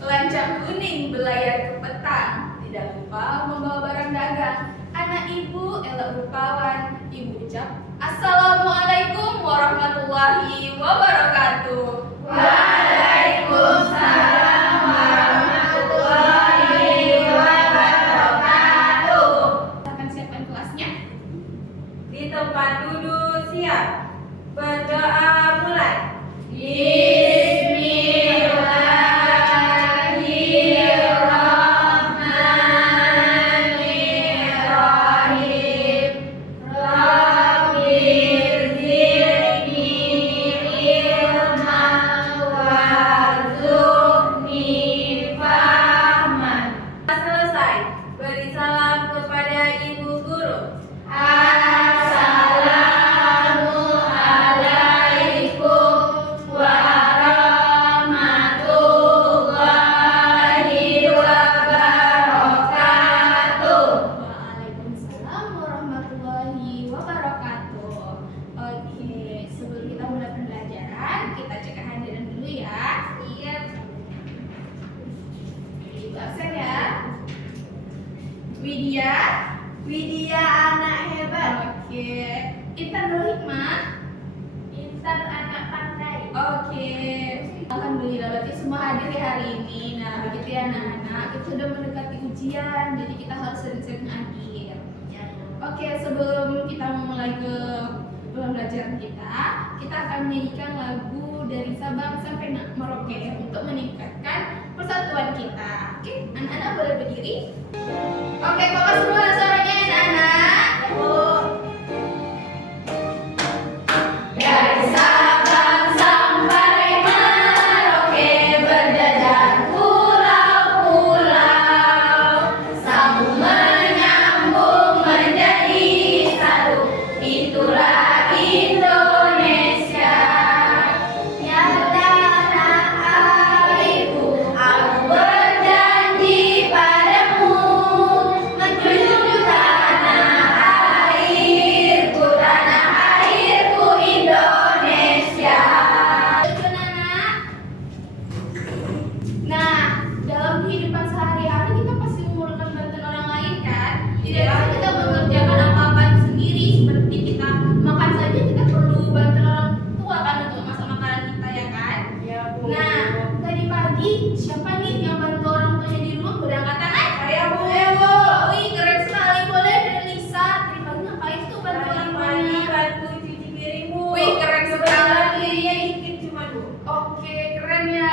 Lancang kuning belayar ke petang, tidak lupa membawa barang dagang. Anak ibu elok rupawan, ibu ucap Assalamualaikum warahmatullahi wabarakatuh. Waalaikumsalam warahmatullahi wabarakatuh. Akan siapkan kelasnya. Di tempat duduk siap. Berdoa mulai. Bismillahirrahmanirrahim. Rabbir zidni ilman warzuqni fahman. Selesai. Beri salam kepada ibu guru. Assalamualaikum warahmatullahi wabarakatuh. Waalaikumsalam warahmatullahi wabarakatuh. Oke, sebelum kita mulai pembelajaran, kita cek kehadiran dulu ya. Iya. Ibu absen ya. Widya. Widya anak hebat. Oke. Intan Nurul Hikmah. Intan anak pandai. Oke. Alhamdulillah berarti semua hadir ya hari ini. Nah, begitu ya anak-anak. Kita sudah mendekati ujian, jadi kita harus sering-sering hadir. Oke, sebelum kita memulai ke pembelajaran kita akan menyanyikan lagu dari Sabang sampai Merauke untuk meningkatkan persatuan kita. Oke, anak-anak boleh berdiri. Oke, fokus semua suaranya anak-anak. Dari Sabang sampai Merauke berjajar pulau-pulau, sambung menyambung menjadi satu. Itulah Indonesia. Ya tanah airku, aku berjanji padamu, menjunjung tanah airku Indonesia. Betul anak. Nah, dalam kehidupan sehari-hari kita pasti memerlukan bantuan orang lain kan? Tidak bisa kita mengerjakan apa-apa sendiri. Seperti kita makan saja kita perlu bantuan orang tua kan untuk masak makanan kita ya kan? Ya, Bu. Nah, tadi pagi siapa nih yang bantu orang tuanya di rumah? Berangkat tangan? Saya Bu Ewo. Wih, keren sekali. Boleh dari Lisa. Tadi pagi ngapain tuh bantu orang Pagi-pagi tuanya? bantu cuci piring, Bu. Wih, keren Kebetulan sekali. dirinya dikit cuma, Bu. Oke, keren ya.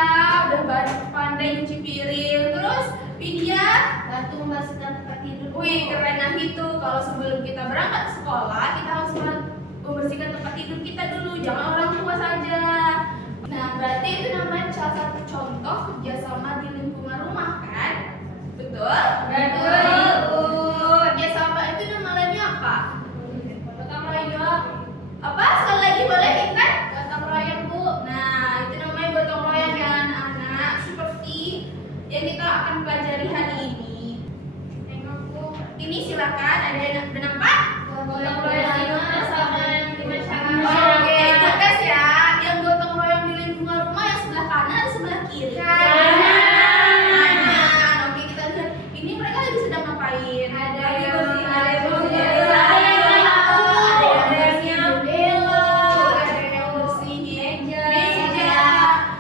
Udah pandai nyuci piring. Terus, Widya, Bantu membersihkan tempat tidur. wih, keren nah gitu. Kalau sebelum kita berangkat ke sekolah, kita harus membersihkan tempat tidur kita dulu. Jangan orang tua saja. Nah, berarti itu namanya salah satu contoh kerjasama di lingkungan rumah kan? Betul? Betul, Bu. Kerjasama itu namanya apa? Gotong royong. Apa? Sekali lagi boleh Intan? Gotong royong, Bu. Nah, itu namanya gotong royong ya anak-anak. Seperti yang kita akan pelajari hari ini. Tengok, Bu. Ini silakan ada yang nampak? Gotong royong bersama di masyarakat. Oke, tegas ya. Yang gotong royong di lingkungan rumah yang sebelah kanan atau sebelah kiri? Kanan. Oke, kita lihat. Ini mereka lagi sedang ngapain? Ada Lagi yang bersih, bersih ada yang jendela, ada yang bersih meja,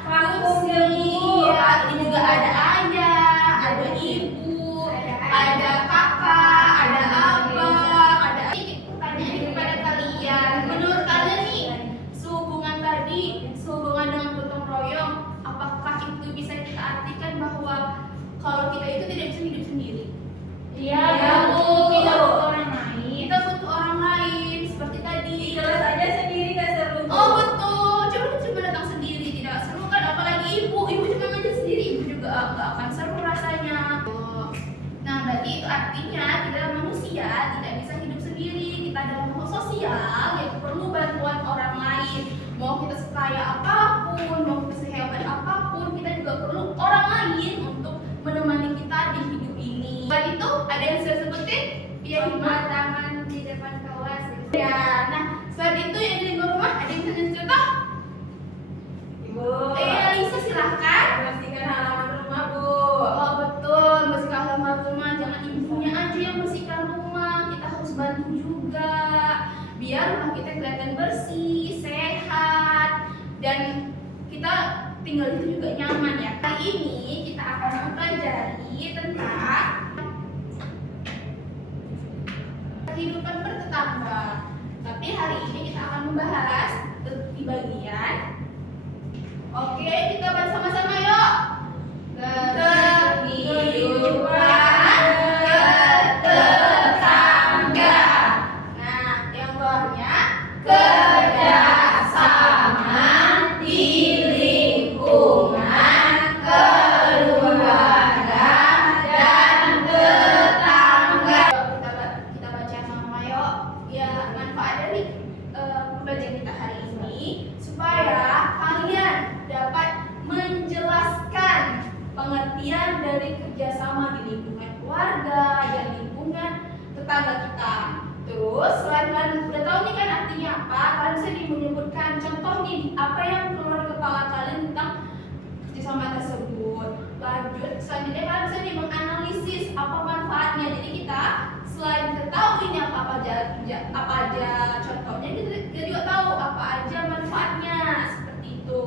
vakum, iya. Ini juga ada ayah, ada ibu, ada kakak, ada abang, ada adik. Pertanyaan kepada kalian, menurut kalian nih, sehubungan tadi, sehubungan dengan gotong royong, apakah itu bisa kita artikan bahwa kalau kita itu tidak bisa hidup sendiri? Iya, Ya, Bu. Bu. Kita butuh orang lain. Kita butuh orang lain seperti tadi. Di kelas aja sendiri nggak seru, Bu. Oh betul, coba datang sendiri tidak seru kan? Apalagi ibu cuma ngajar sendiri, ibu juga nggak akan seru rasanya. Nah berarti itu artinya kita manusia tidak bisa hidup sendiri. Kita adalah makhluk sosial yang perlu bantuan orang lain. Mau kita sekaya apapun, mau kita sehebat apapun, kita juga perlu orang lain untuk menemani kita di hidup ini. Selain itu ada yang saya sebutin? Iya, Membuat taman di depan kelas. Ya, nah selain itu yang di lingkungan rumah ada yang bisa contoh? Ibu. Lisa silahkan. Bersihkan halaman rumah, Bu. Tapi hari ini kita akan membahas di bagian. Oke, kita bahas sama-sama yuk. Kehidupan bertetangga. Nah, yang bawahnya kerjasama di lingkungan keluarga dan tetangga. Kita baca sama yuk. Ya, manfaat dari pembelajaran kita hari ini supaya kalian dapat menjelaskan pengertian dari kerjasama di lingkungan keluarga dan lingkungan tetangga kita. Terus selain kalian udah tahu nih kan artinya apa, kalian bisa menyebutkan contoh nih apa yang keluar kepala kalian tentang kerjasama tersebut. Lanjut selanjutnya kalian bisa nih menganalisis apa manfaatnya. Jadi kita selain tahu ini apa aja contohnya, kita juga tahu apa aja manfaatnya seperti itu.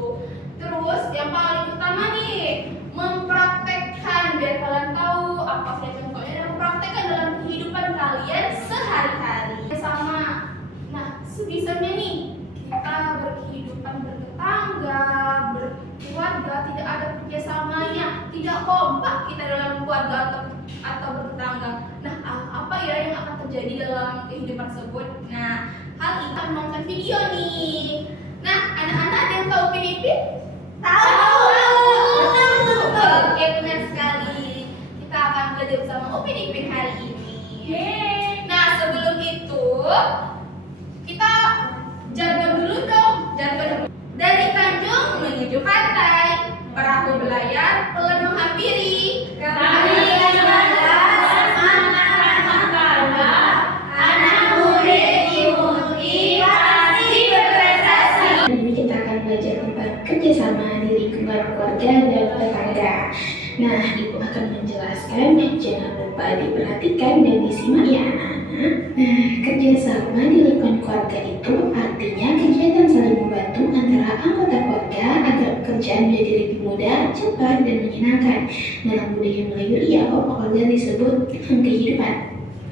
Terus yang paling utama nih mempraktekkan biar kalian tahu apa saja contohnya dan mempraktekkan dalam kehidupan kalian sehari-hari. Sama. Nah, sebisanya nih kita berkehidupan bertetangga, berkeluarga tidak ada kerjasamanya, tidak kompak kita dalam keluarga atau bertetangga. Nah, apa ya yang akan terjadi dalam kehidupan tersebut? Nah, hal ini akan menonton video nih. Nah, anak-anak ada yang tahu Upin Ipin? Tahu. Betul. Oke, benar sekali. Kita akan belajar bersama Upin Ipin hari ini. Nah, sebelum itu kita jargon dulu dong. Jargon dari Tanjung menuju pantai, perahu berlayar telah menghampiri. Kami adalah semangat bangga, anak murid dimuti pasti berprestasi. Ini kita akan belajar tentang kerjasama di lingkungan keluarga dan tetangga. Nah, Ibu akan menjelaskan, jangan lupa diperhatikan dan disimak ya anak-anak. Nah, kerjasama di lingkungan keluarga itu artinya kegiatan saling membantu antara anggota keluarga agar pekerjaan menjadi lebih mudah, cepat, dan menyenangkan. Dalam budaya Melayu, ia keluarga disebut dalam kehidupan.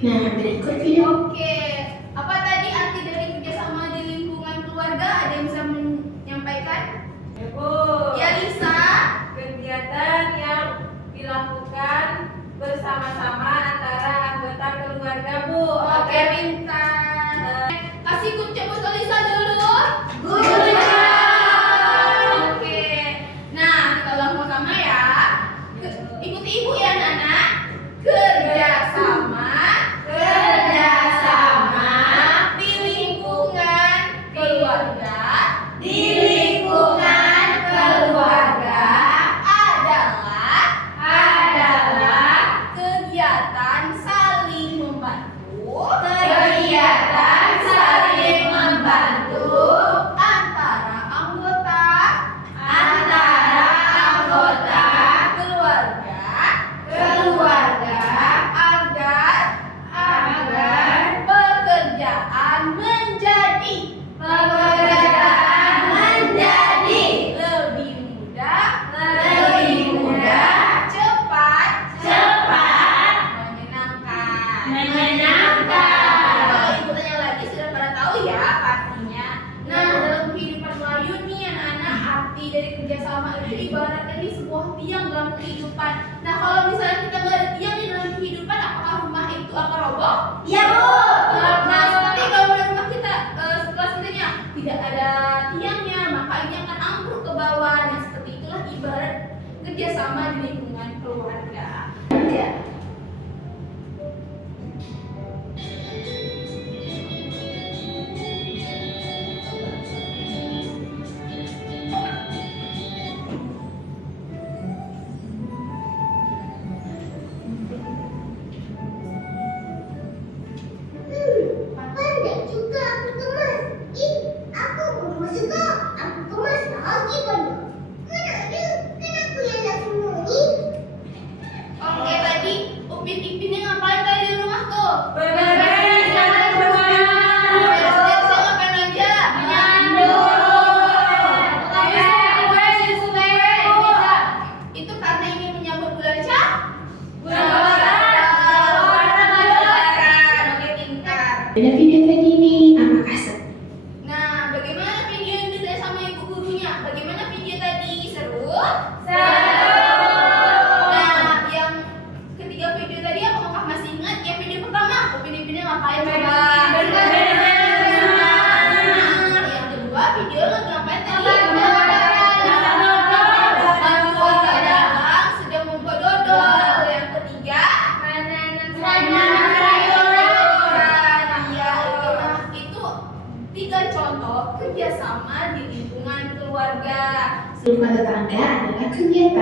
Nah, berikut video. Oke, apa tadi arti dari kerjasama di lingkungan keluarga? Ada yang bisa menyampaikan? Ya, Lisa. Kegiatan yang dilakukan bersama-sama antara anggota keluarga, Bu. Oke, Bintan. Kasih kucing buat Lisa dulu. Oke. Nah, kita ulang sama ya. Ikuti ibu ya, anak-anak. Kerjasama di lingkungan keluarga. Di lingkungan keluarga adalah kegiatan saling membantu. Antara anggota keluarga agar pekerjaan menjadi lebih mudah, cepat, menyenangkan. Kalau ibu tanya lagi sudah pada tahu ya artinya. Nah, dalam kehidupan Melayu nih anak-anak, arti dari kerjasama itu ibaratnya di sebuah tiang dalam kehidupan. Nah, kalau misalnya kita nggak ada tiang di dalam kehidupan, apakah rumah itu akan roboh? Iya, Bu. Nah, seperti kalau rumah kita setelah setidaknya tidak ada tiangnya, maka ini akan ambruk ke bawah. Nah, seperti itulah ibarat kerjasama di lingkungan keluarga. Oke, tadi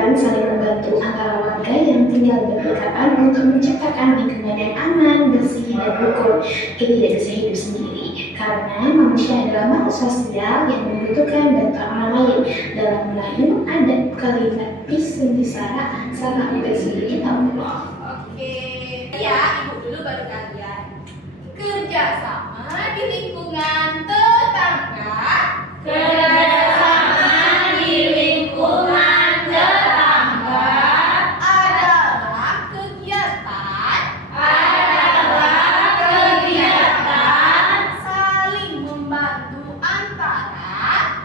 kegiatan saling membantu antara warga yang tinggal berdekatan untuk menciptakan lingkungan yang aman, bersih, dan rukun. Kita tidak bisa hidup sendiri karena manusia adalah makhluk sosial yang membutuhkan bantuan orang lain. Dalam Melayu ada kalimat bisara salah sendiri Allah. Oke, ya ibu dulu baru kalian. Kerjasama di lingkungan tetangga. Kerjasama di lingkungan tetangga adalah kegiatan saling membantu antara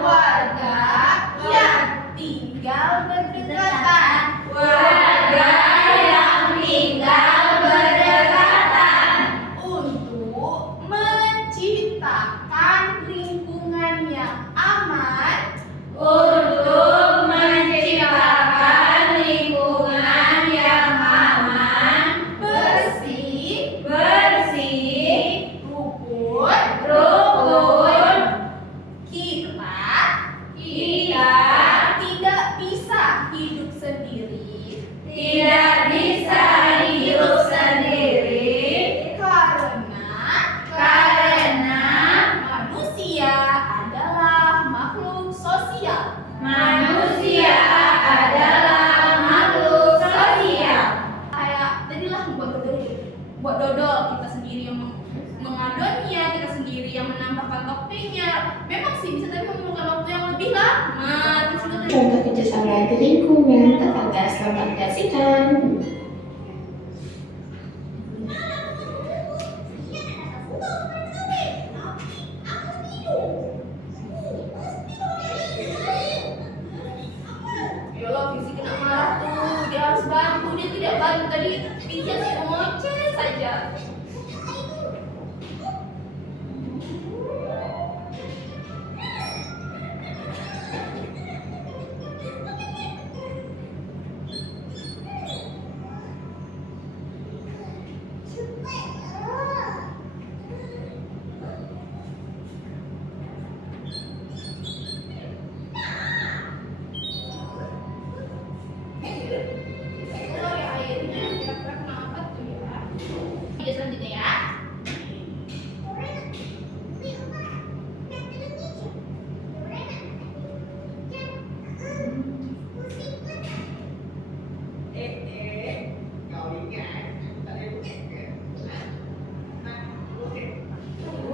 warga yang tinggal berdekatan. Untuk menciptakan lingkungan yang aman, bersih, rukun. Kita tidak bisa hidup sendiri karena manusia adalah makhluk sosial. Kayak tadilah buat dodol kita sendiri yang mengadonnya, kita sendiri yang menambahkan toppingnya. Memang sih bisa, tapi memerlukan waktu yang lebih lama. Terus juga Contoh kerjasama di lingkungan tetangga selamat menyaksikan. ya Allah, Fizi kena marah tuh. Dia harus bantu, dia tidak bantu tadi. Fizi sih ngoceh saja. Oh ya, airnya kira-kira kenapa tuh ya? Video selanjutnya ya.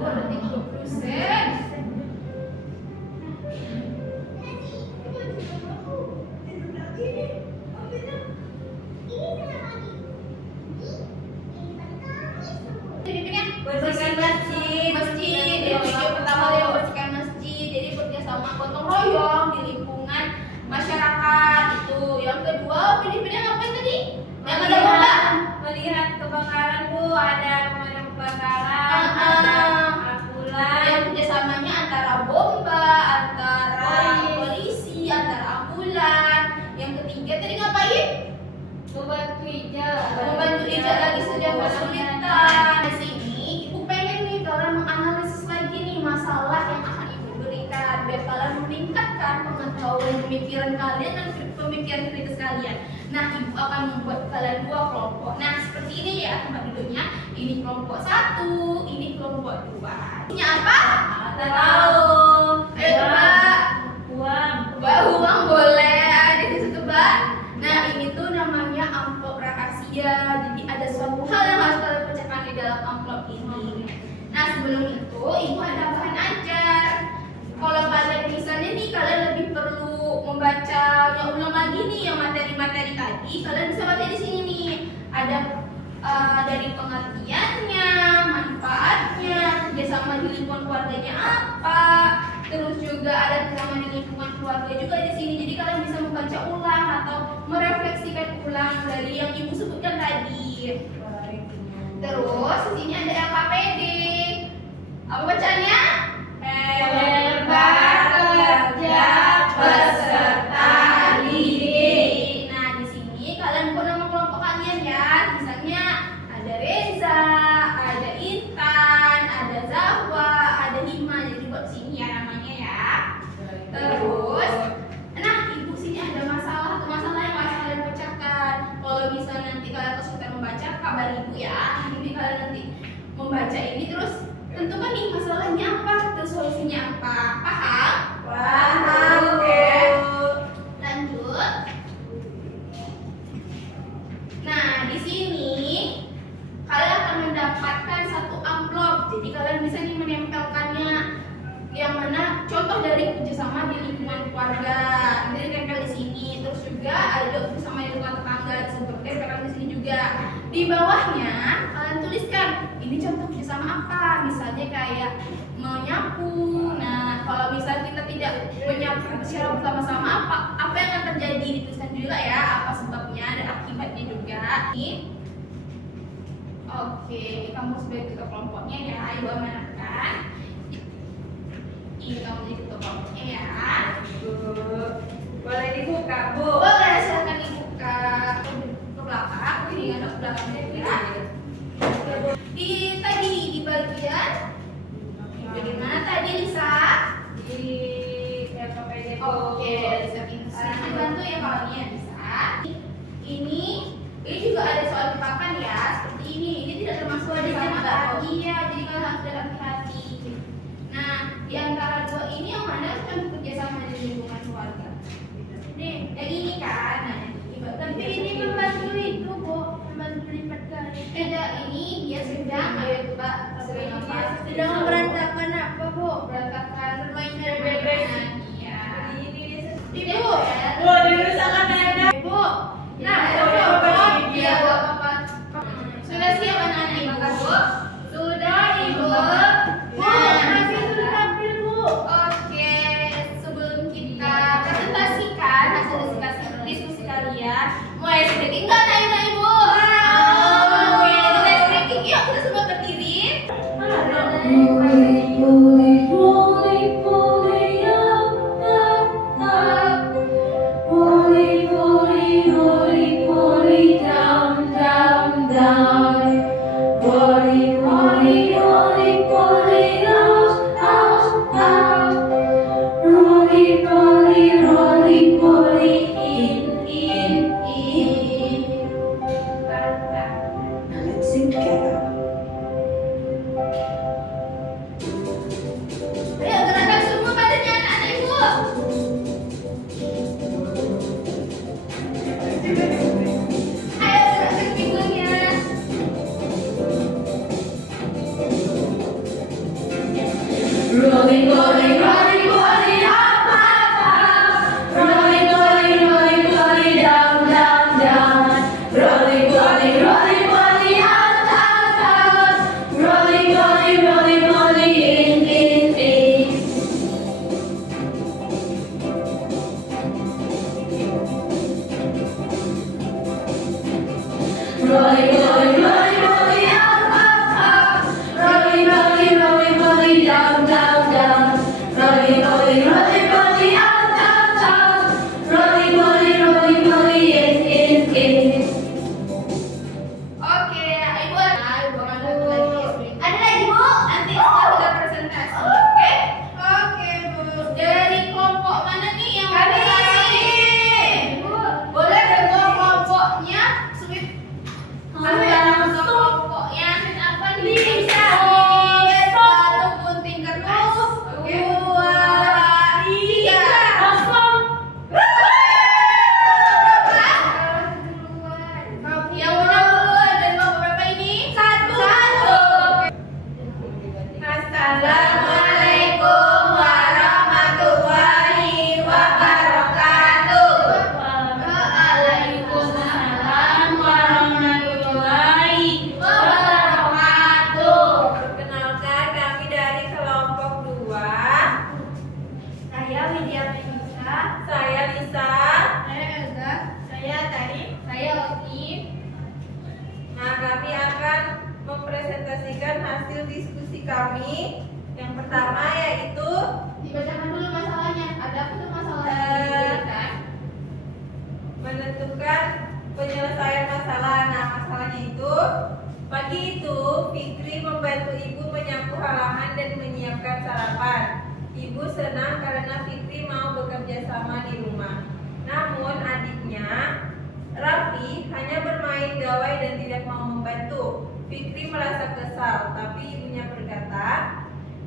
Ada 30%. Bersihkan masjid. Jadi video pertama dia bersihkan masjid. Jadi kerjasama gotong royong di lingkungan masyarakat itu. Yang kedua, pilih-pilih ngapain tadi? Yang ada bola. Melihat kebakaran, Bu, ada pemadam kebakaran, Ah, ada ah. ambulan. Yang kerjasamanya antara bomba, antara polisi, antara ambulan. Yang ketiga tadi ngapain? Membantu hijau. Membantu Ija lagi sedang kesulitan. Di sini ibu pengen nih kalian menganalisis lagi nih masalah yang akan ibu berikan biar kalian meningkatkan pengetahuan pemikiran kalian dan pemikiran kritis kalian. Nah, ibu akan membuat kalian dua kelompok. Nah, seperti ini ya tempat duduknya. Ini kelompok 1, ini kelompok 2. Ini apa? Tak tahu. Ayo tebak. Uang. Uang boleh. Ada di situ tebak. Nah, ini tuh namanya amplop rahasia. Jadi ada suatu hal yang harus kalian pecahkan di dalam amplop ini. Nah, sebelum itu ibu ada bahan ajar. Kalau kalian misalnya nih kalian lebih perlu membaca yang ulang lagi nih yang materi-materi tadi, kalian bisa baca di sini nih. Ada dari pengertiannya, manfaatnya, kerjasama di lingkungan keluarganya apa, terus juga ada kerjasama di lingkungan keluarga juga di sini. Jadi kalian bisa membaca ulang atau merefleksikan ulang dari yang ibu sebutkan tadi. Terus di sini ada LKPD. Apa bacaannya? Hebat kerja peserta didik. Nah, di sini kalian buat nama kelompok kalian ya. Misalnya ada Reza, ada Intan, ada Zahwa, ada Hima. Jadi buat sini ya namanya ya. keluarga. Ini tempel di sini. Terus juga ada bersama lingkungan tetangga disebutkan tempel di sini juga. Di bawahnya kalian tuliskan ini contoh kerjasama apa. Misalnya kayak menyapu. Nah, kalau misalnya kita tidak menyapu secara bersama-sama apa yang akan terjadi, dituliskan juga ya apa sebabnya dan akibatnya juga. Oke, kamu sebagai ketua kelompoknya ya, ayo amanahkan. Ini kamu jadi ketua kelompoknya ya. Boleh dibuka, Bu. Boleh, silakan dibuka ke belakang. Ini ada ke belakangnya ya. Di bagian bagaimana tadi Lisa? Di LKPD, Bu. Oke, Lisa pintar. Dibantu ya kalian Lisa. Ini juga ada soal jebakan ya, seperti ini. Ini tidak termasuk di jebakan. Iya, jadi kalian harus hati-hati. Nah, di antara dua ini yang mana contoh kerjasama di lingkungan keluarga? Nih, yang ini kan. Nah, tapi ini membantu itu, Bu. Membantu lipat kali. Ini dia sedang, ayo coba sedang memberantakan apa, Bu? Berantakan permainan. Iya. Ibu, Bu, dirusakkan ada. Ibu. Nah, iya, Bu, apa? Sudah siap anak-anak Ibu? Sudah, Ibu. Bu, nanti sudah tampil, Bu. Oke, sebelum kita presentasikan hasil diskusi kalian, mulai stretching nggak anak Ibu? Oke, mulai stretching. Yuk, kita semua berdiri. Now let's sing together. Ayo gerakan semua badannya anak-anak Ibu. Ayo gerakan pinggulnya. Rolling, rolling, rolling, rolling, up, up, up. Rolling, rolling, rolling, rolling, down, down, down. Rolling, rolling, rolling, rolling, out, out, out. Rolling, rolling, rolling, rolling, in, in. Rolling, rolling, rolling, rolling, up, up, up. Rolling, rolling, rolling, rolling, down, down, down. Rolling, rolling, rolling, rolling, out, out, out. Rolling, rolling, rolling, rolling, in, in. Oke, Ibu. Ibu akan satu lagi. Ada lagi, Bu? Nanti setelah kita presentasi. Oke? Oke, Bu. Dari kelompok mana nih yang mau Kami. presentasi? Ibu, boleh ketua kelompoknya sweet. Ketua kelompoknya sweet apa nih? Bisa. Satu gunting kertas. Oke. 2, 3. Kosong. Yang menang duluan dan mau berapa ini? Satu. Assalamualaikum warahmatullahi wabarakatuh. Waalaikumsalam warahmatullahi wabarakatuh. Perkenalkan, kami dari kelompok 2. Saya Widya Pemisa. Saya Lisa. Saya Elza. Saya Tari. Saya Oti. Nah, kami akan mempresentasikan hasil diskusi kami. Yang pertama yaitu Dibacakan dulu masalahnya. Ada apa tuh masalahnya? Eh, Diberikan. menentukan penyelesaian masalah. Nah, masalahnya itu pagi itu Fikri membantu ibu menyapu halaman dan menyiapkan sarapan. Ibu senang karena Fikri mau bekerja sama di rumah. Namun adiknya Raffi hanya bermain gawai dan tidak mau membantu. Fikri merasa kesal, tapi ibunya berkata,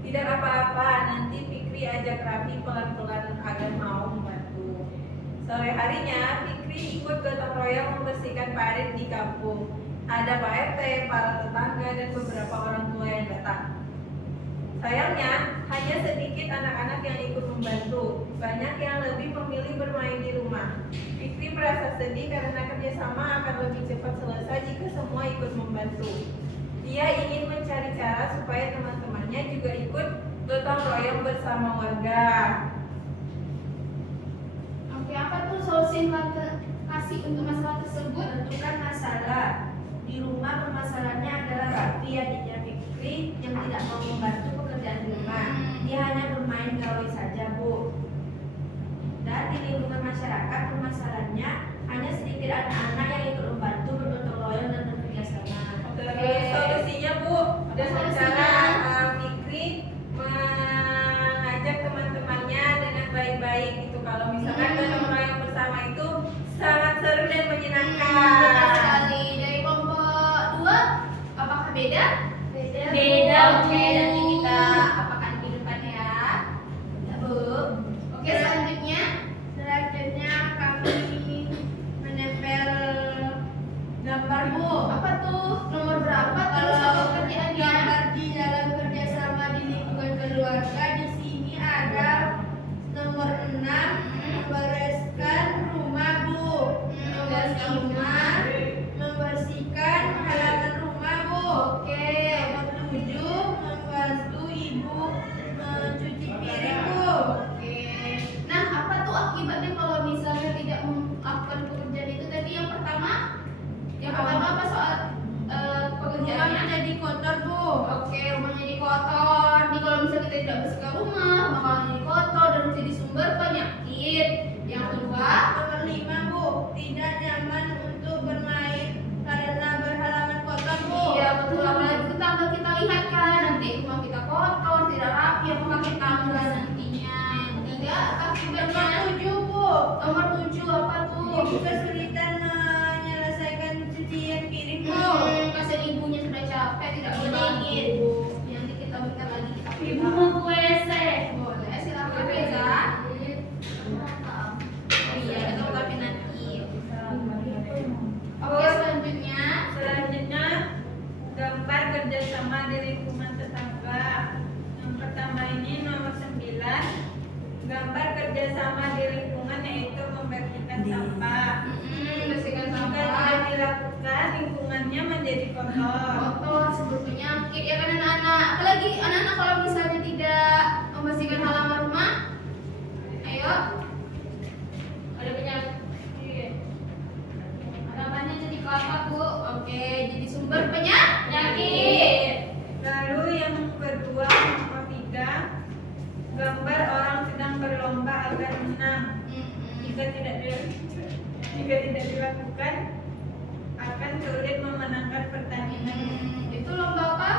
tidak apa-apa, nanti Fikri ajak Raffi pelan-pelan agar mau membantu. Sore harinya, Fikri ikut gotong royong membersihkan parit di kampung. Ada Pak RT, para tetangga, dan beberapa orang tua yang datang. Sayangnya, hanya sedikit anak-anak yang ikut membantu. Banyak yang lebih memilih bermain di rumah. Fikri merasa sedih karena kerjasama akan lebih cepat selesai jika semua ikut membantu. Dia ingin mencari cara supaya teman-temannya juga ikut gotong royong bersama warga. Oke, apa tuh solusi yang Tante kasih untuk masalah tersebut? Tentukan masalah. Di rumah permasalahannya adalah Raffi, adiknya Fikri, yang tidak mau membantu pekerjaan di rumah. Dia hanya bermain gawe saja, Bu. Dan di lingkungan masyarakat permasalahannya hanya sedikit anak-anak yang ikut membantu bergotong royong dan bekerja sama. Oke, solusinya Bu, dengan cara Fikri mengajak teman-temannya dengan baik-baik gitu. Kalau misalkan gotong royong bersama itu sangat seru dan menyenangkan. Benar sekali. Dari kelompok 2, apakah beda? Beda, Oke, Bu. nanti kita apakan kehidupannya ya. Ya, Bu. Oke, selanjutnya. Selanjutnya kami menempel gambar, Bu. Apa tuh? Nomor berapa terus Kalau apa kerjaannya? gambar di dalam kerjasama di lingkungan keluarga, di sini ada nomor 6, membereskan rumah, Bu. Nomor 5, membersihkan halaman rumah, Bu. Oke. Nomor 7, membantu ibu mencuci piring, Bu. Oke. Nah, apa tuh akibatnya kalau misalnya tidak melakukan pekerjaan itu tadi? Yang pertama apa soal Rumah pekerjaannya? menjadi kotor, Bu. Oke, rumahnya jadi kotor. Nih kalau misalnya kita tidak bersihkan rumah, bakalan jadi kotor dan jadi sumber penyakit. Yang kedua, Nomor 5, Bu, tidak nyaman untuk bermain karena berhalaman kotor, Bu. iya betul, apalagi tetangga kita lihat kan nanti rumah kita kotor, tidak rapi, apakah kita tangga nantinya. Yang ketiga, akibatnya Nomor 7, Bu, nomor 7 apa tuh? ibu kesulitan menyelesaikan cucian piring, Bu. Kasihan ibunya sudah capek, tidak Dingin. membantu. Nanti kita minta lagi kita Ibu mau ke WC. boleh silakan Reza. Oh iya, kita tapi nanti. Oke, selanjutnya. Selanjutnya, gambar kerjasama di lingkungan tetangga. Yang pertama ini nomor 9, gambar kerjasama di lingkungan yaitu membersihkan sampah. Bersihkan Jika tidak sampah. dilakukan, lingkungannya menjadi kotor. Kotor, sebut penyakit ya kan anak-anak. Apalagi anak-anak kalau misalnya tidak membersihkan halaman rumah, ayo ada penyakit. Halamannya jadi kotor, Bu. Oke, jadi sumber penyakit. Lalu yang kedua, nomor 3, gambar orang sedang berlomba agar menang. Jika tidak dilakukan, akan sulit memenangkan pertandingan. Itu lomba apa?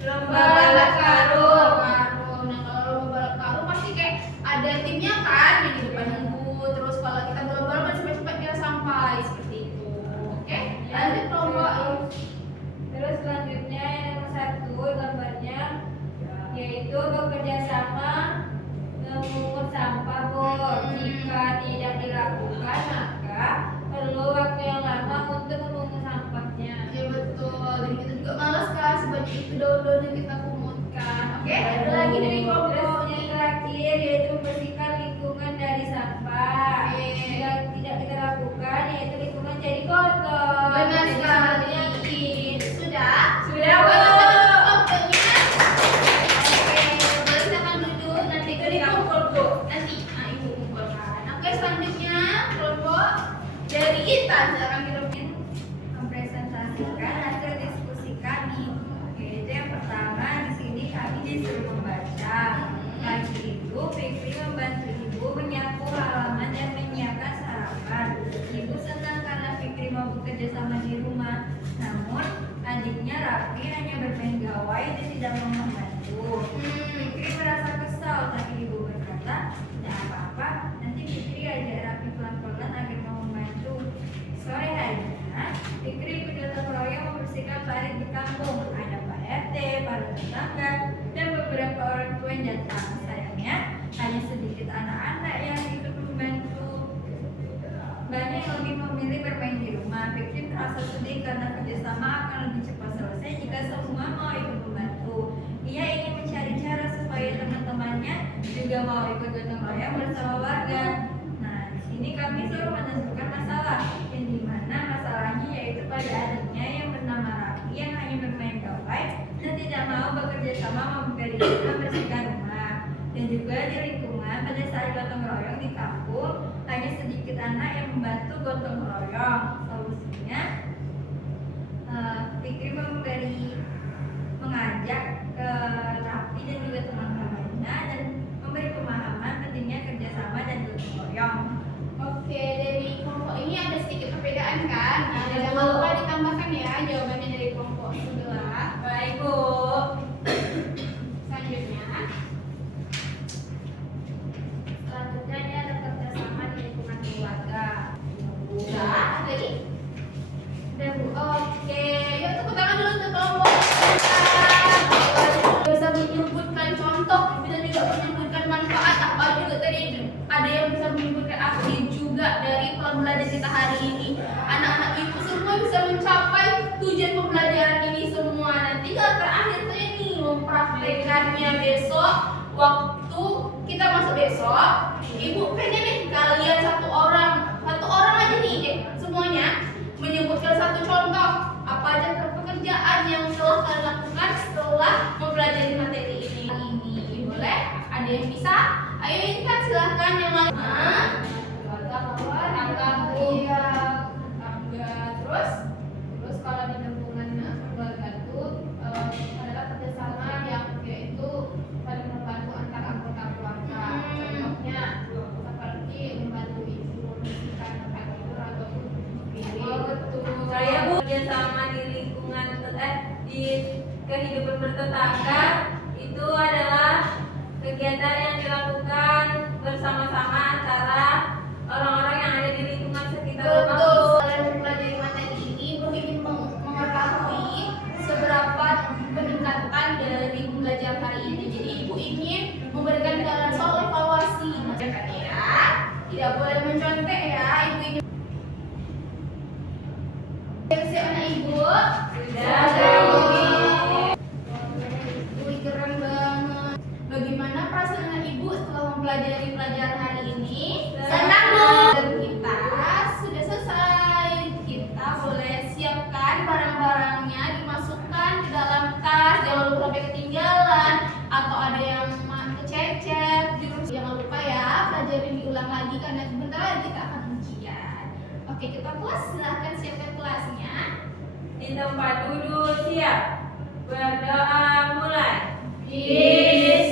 Lomba balap karung. Karung. Nah, kalau lomba balap karung pasti kayak ada timnya kan yang di depan nunggu. Terus kalau kita berlomba cepat-cepat biar sampai seperti itu. Oke, lanjut kelompok. Terus selanjutnya yang nomor 1 gambarnya yaitu bekerja sama memungut sampah, Bu. Jika tidak dilakukan maka perlu waktu yang lama untuk memungut sampahnya. Ya betul. Dan kita juga malas kan sebanyak itu daun-daun yang kita kumutkan. Oke, ada lagi dari Terus kelompok. yang terakhir yaitu membersihkan lingkungan dari sampah. Oke. Jika tidak kita lakukan yaitu lingkungan jadi kotor. Benar Jadi sekali. penyakit. Sudah? Sudah, Bu. Kelompoknya. Oke, boleh silakan duduk. Nanti Itu dikumpul, Bu. nanti ibu kumpulkan. Oke, selanjutnya kelompok dari Intan. Silakan kirim. Mempresentasikan hasil diskusi kami. Oke, itu yang pertama di sini kami disuruh membaca. Pagi itu Fikri membantu ibu menyapu halaman dan menyiapkan sarapan. Ibu senang karena Fikri mau bekerja sama di rumah. Namun adiknya Raffi hanya bermain gawai dan tidak mau membantu. Fikri merasa kesal, tapi ibu berkata, tidak apa-apa, nanti Fikri ajak Raffi pelan-pelan agar mau membantu. Sore harinya, Fikri bergotong royong membersihkan parit di kampung. Ada Pak RT, para tetangga, dan beberapa orang tua yang datang. Sayangnya, hanya sedikit anak-anak yang ikut membantu. Banyak yang lebih memilih bermain di rumah. Fikri merasa sedih karena kerjasama akan lebih cepat selesai jika semua mau ikut membantu. Ia ingin mencari cara supaya teman-temannya juga mau ikut gotong royong bersama warga. Nah, sedikit anak yang membantu gotong royong. Solusinya, Fikri mengajak ke Raffi dan juga teman-temannya dan memberi pemahaman pentingnya kerjasama dan gotong royong. Oke, dari kelompok ini ada sedikit perbedaan kan? Nah, jangan lupa ditambahkan ya jawabannya dari kelompok sebelah. Baik, Bu. Selanjutnya Selanjutnya ini ada kerjasama di lingkungan keluarga. ada lagi? Udah Bu. Oke, yuk tepuk tangan dulu untuk kelompok. Bisa menyebutkan contoh, bisa juga menyebutkan manfaat apa juga tadi ada yang bisa menyebutkan arti juga dari pembelajaran kita hari ini. Anak-anak ibu semua bisa mencapai tujuan pembelajaran ini semua. Nah, tinggal terakhir saya nih mempraktekannya besok waktu kita masuk besok. Ibu pengen nih kalian satu orang aja nih semuanya menyebutkan satu contoh apa aja pekerjaan yang telah kalian lakukan setelah mempelajari materi ini. Boleh? Ada yang bisa? Ayo Intan silahkan yang lain. Keluarga bahwa Iya. Terus kalau di lingkungan keluarga itu adalah kerjasama yang yaitu saling membantu antar anggota keluarga. Contohnya seperti membantu ibu membersihkan tempat tidur ataupun piring. Oh, betul. Saya Bu kerjasama di lingkungan di kehidupan bertetangga itu adalah kegiatan yang dilakukan bersama-sama antara orang-orang yang ada di lingkungan sekitar rumah. betul. Kalian mempelajari materi ini, Ibu ingin mengetahui seberapa peningkatan dari belajar hari ini. Jadi Ibu ingin memberikan kalian soal evaluasi. Ya, tidak boleh mencontek ya. Ibu ingin siap anak Ibu. Wih, keren banget. Bagaimana perasaan Ibu setelah mempelajari pelajaran hari ini? Senang Bu. Dan kita sudah selesai. Kita boleh siapkan barang-barangnya, dimasukkan ke dalam tas. Jangan lupa sampai ketinggalan atau ada yang kececer. Jangan lupa ya, pelajarin diulang lagi karena sebentar lagi kita akan ujian. Oke, kita kelas, silahkan siapkan kelasnya. Di tempat duduk siap. Berdoa mulai. Yesus